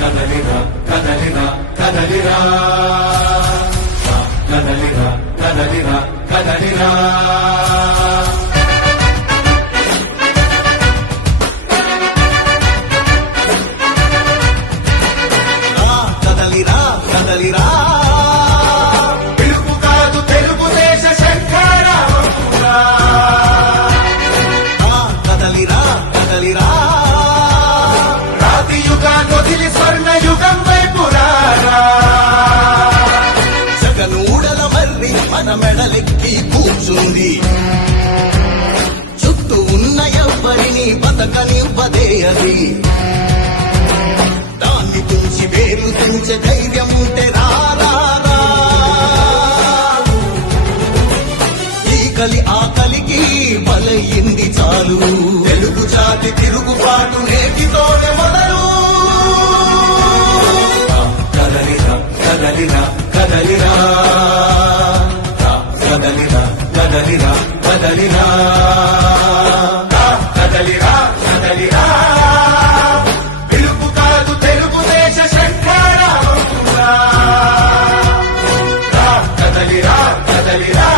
కదలిరా కదలిరా కదలిరా కదలిరా కదలిరా కదలిరా కదలిరా కదలిరా పిలుపు కాదు తెలుగుదేశ శంఖారావమురా కదలిరా కదలిరా రాతి యుగాన్ని వదిలి స్వర్ణ యుగం వైపు రారా జగనూడల మర్రి మన మెడలెక్కి కూర్చుంది చుట్టూ ఉన్న ఎవ్వరిని బతకనివ్వదే అది దాన్ని తుంచి వేలు తెంచే ధైర్యం ఉంటే రారా ఈ కలి ఆకలికి బలయింది చాలు తెలుగు జాతి తిరుగుబాటు నేటితోనే మొదలు కదలిరా కదలిరా కదలిరా కదలిరా కదలిరా కదలిరా కదలిరా కదలిరా పిలుపు కాదు తెలుగుదేశ శంఖారావమురా కదలిరా కదలిరా